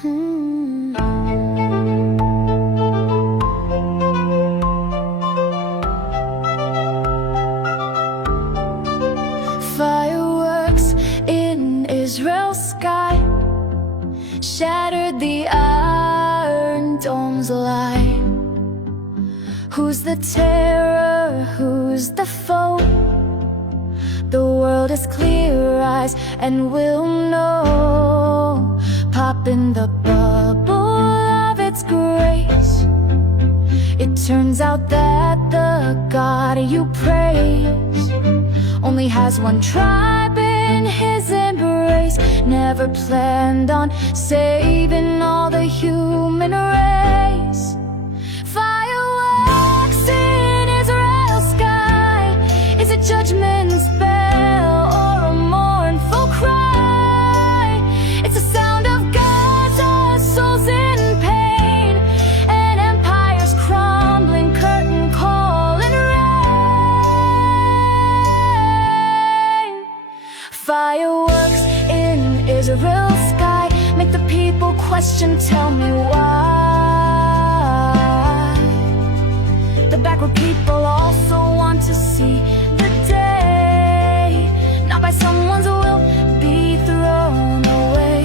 Hmm. Fireworks in Israel's sky shattered the Iron Dome's line. Who's the terror? Who's the foe? The world is clear eyes and we'll know. Pop in the bubble of its grace. It turns out that the God you praise only has one tribe in his embrace. Never planned on saving all the human race. Fireworks in Israel's sky. Is it judgment's bell or a mournful cry? It's the sound of Gaza's souls in pain, and empires crumbling, curtain call and rain. Fireworks in Israel's sky make the people question, tell me why. The backward people also want to see the day, not by someone's will, be thrown away.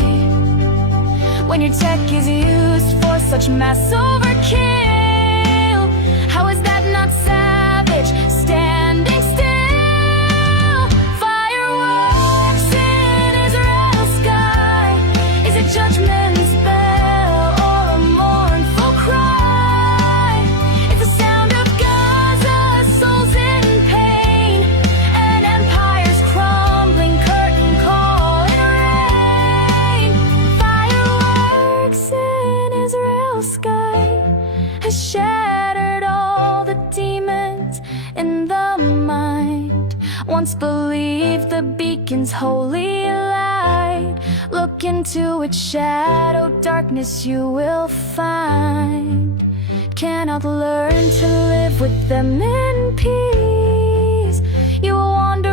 When your tech is used for such mass overkill, how is that not savage? Standing still. Fireworks in Israel's sky. Is it judgment's bell or a mournful cry? It's the sound of Gaza's souls in pain, and empires crumbling, curtain call and rain. Fireworks in Israel's sky has shattered all the demons in the mind. Once believed the beacon's holy light. Look into its shadow, darkness you will find. Cannot learn to live with them in peace. You will wander